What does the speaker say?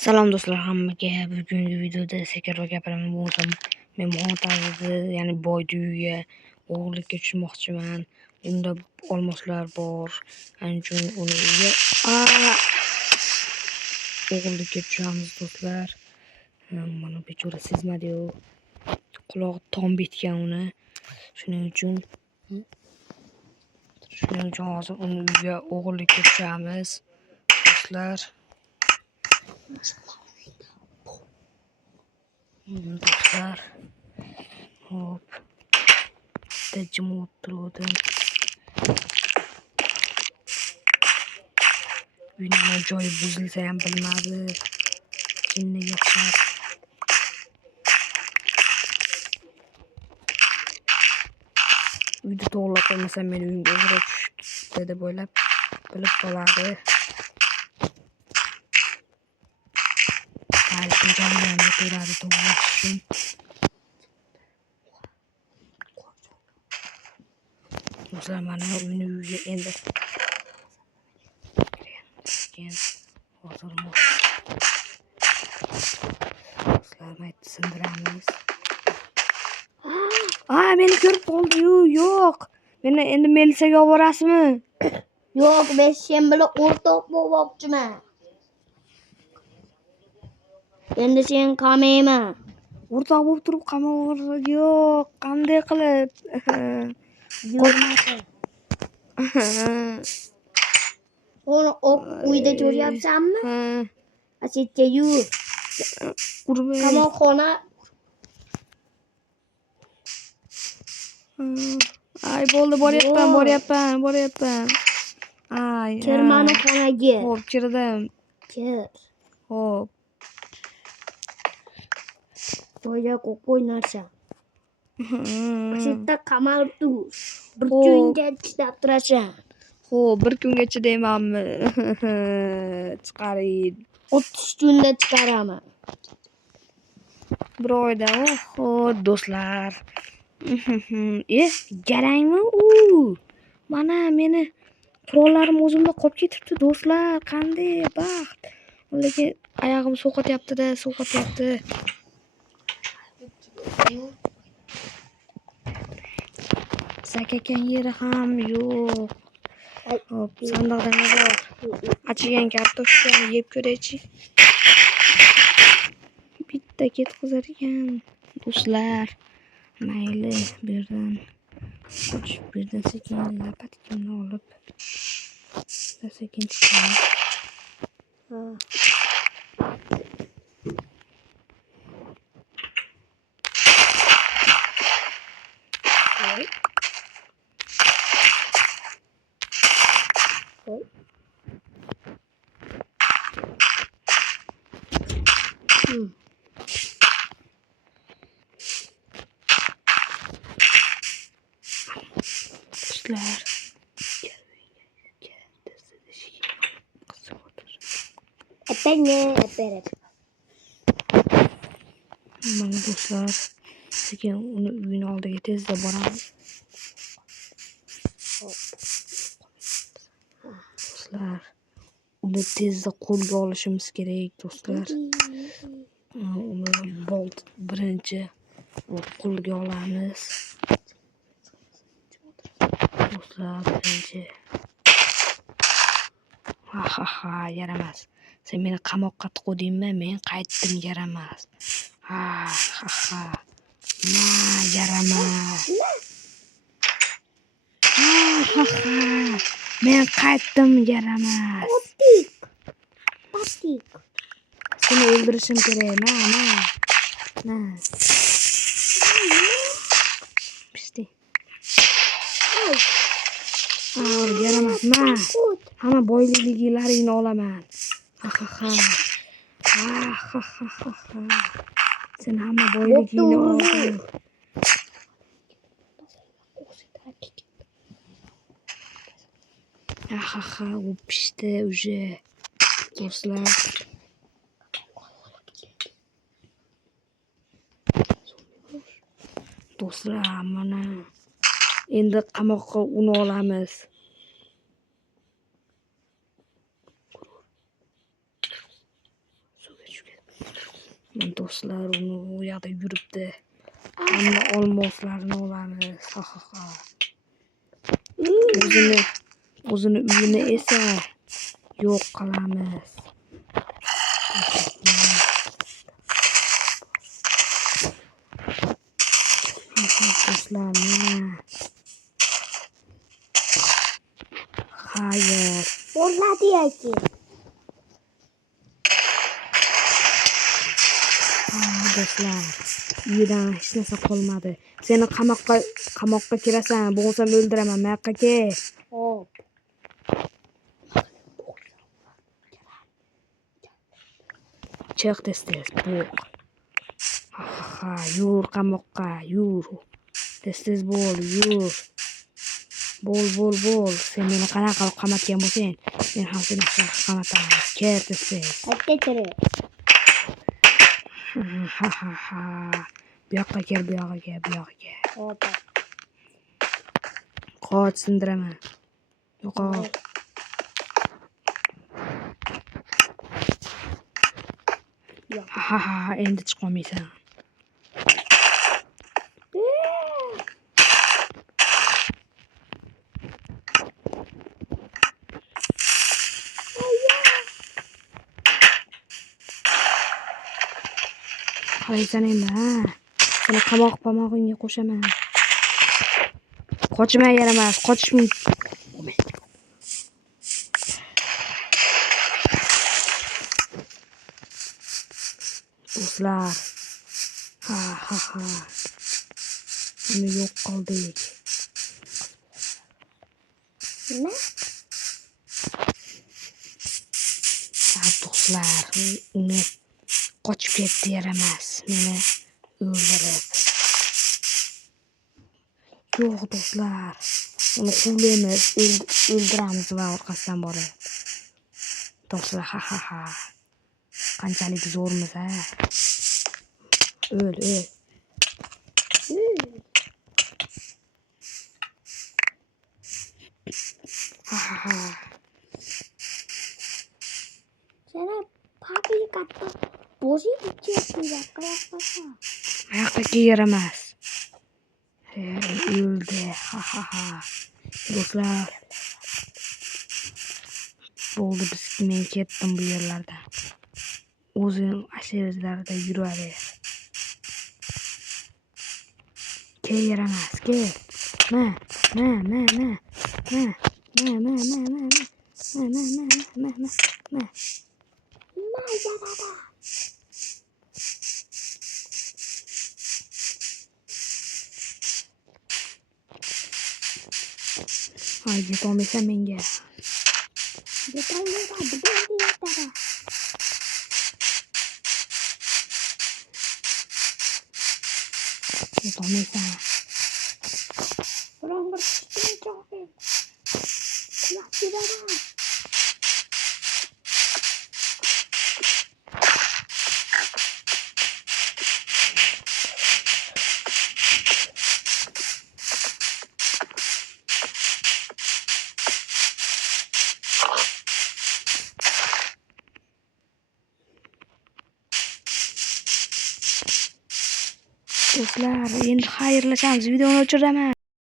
Salom do'stlar hammaga. Bugungi videoda sekinroq gapiraman. Bo'lsam mehmon tarzida, ya'ni boyni uyiga o'g'irlikka tushmoqchiman. Unda olmoslar bor. Anchun uni uyiga o'g'irlikka tushamiz do'stlar. Mana bechora sezmadi-yu. Qulog'i tom bitgan uni. Shuning uchun hozir uni uyiga o'g'irlikka tushamiz do'stlar. Do'stlar, hop, bitta jim o'tirdim. Uyning joyi buzilsa ham bilmadi. Jinniga o'xshab. Uyda to'g'rilab qo'ymasam meni uyimga o'g'ri tushdi deb o'ylab bilib qoladi. Balkim jonimga ko'radi to'g'rilash uchun. Do'stlar, mana uyiga endi hozir do'stlar sindiramiz. Meni ko'rib qoldi-yu, yo'q. Meni endi militsiyaga olib borasizmi? Yo'q, men sen bilan o'rtoq bo'lmoqchiman. Endi sen qamayman. O'rtoq bo'lib turib qamoq yo'q. Qanday qilib? Yo'qmasa. Uni uyda ko'ryapsanmi? Asitga yur. Qamoqxona. Ay, bo'ldi, boryapman. Ay. Kir mani xonaga. Hop, kirdim. Kir. Hop. Joyga qo'y narsa. Asitda qamalib tur. Bir kunga chidab turasan. Xo'p, bir kunga chidaymanmi? Chiqaring. 30 kunda chiqaraman. Bir oyda. Do'stlar. Garangmi u? Mana meni qurollarim o'zimda qolib ketibdi do'stlar. Qanday baxt. Lekin oyog'im sovqotyapti-da. Sakakan yeri ham yo'q. Hop, sandiqda nima bor? Achigan kartoshkani yeb ko'raychi. Bitta ketqizar ekan. Do'stlar, mayli, bu yerdan sekin lapatkimni olib sekin chiqamiz. Do'stlar, mana do'stlar, sekin uni uyini oldiga tezda boramiz. Do'stlar, uni tezda qo'lga olishimiz kerak do'stlar. Uni birinchi qo'lga olamiz. Do'stlar, birinchi. Yaramas. Sen meni qamoqqa tiqdingmi? Men qaytdim, yaramas. Yaramas. Men qaytdim, yaramas. Patik. Seni o'ldirishim kerak. Na. Pishdi. Yaramas. Hamma boyliklaringni olaman. Sen hamma boyligingni olding. U pishdi уже. Do'stlar. Do'stlar, mana endi qamoqqa uni olamiz. Suvga Do'stlar, uni u yoqda yuribdi. Hamma olmoslarni olamiz. Ha ha ha. O'zini uyini esa yo'q qilamiz. Do'stlar, mana. Xayr. Bo'ladi yoki. Do'stlar, uyidan hech narsa qolmadi. Seni qamoqqa kirasan, bo'lsam o'ldiraman. Mayaqqa kel. Hop. Chiq tez. Ha, yur qamoqqa, yur. Tez bo'l, yur. Bo'l. Sen meni qanaqa qilib qamatgan bo'lsang, men ham seni qamataman. Kel tez. Qayerga kirib? Ha. Bu yoqqa kel. Hop. Qoch, sindiraman. Yo'qol. Ha, endi chiqolmaysan. Qaraysan endi, ha? Seni qamog'ingga qo'shaman. Qochmay yaramas, qochish mumkin. Do'stlar. Ha. Uni yo'q qildik. Nima? Do'stlar, uni qochib ketdi yaramas. Meni o'ldirib. Yo'q do'stlar. Uni quvlaymiz, o'ldiramiz va orqasidan borib. Do'stlar, ha. Qanchalik zo'rmiz, ha? O'l. Ha. Sana fabrikatda bo'zi ichiyapti, qilaqmasa. Mayaqqa yaramas. O'ldi. Ha. Do'stlar. Bo'ldi, men ketdim bu yerlardan. O'zim ashirlarda yuraver. Kel yaramas, kel. Ma. Mazarada. Ay, yetolmaysan menga. Yetolmaydi. Yetolmaysan. Ulan bir tutun çoğun. Kulak gidemez. Do'stlar, endi xayrlashamiz. Videoni o'chiraman.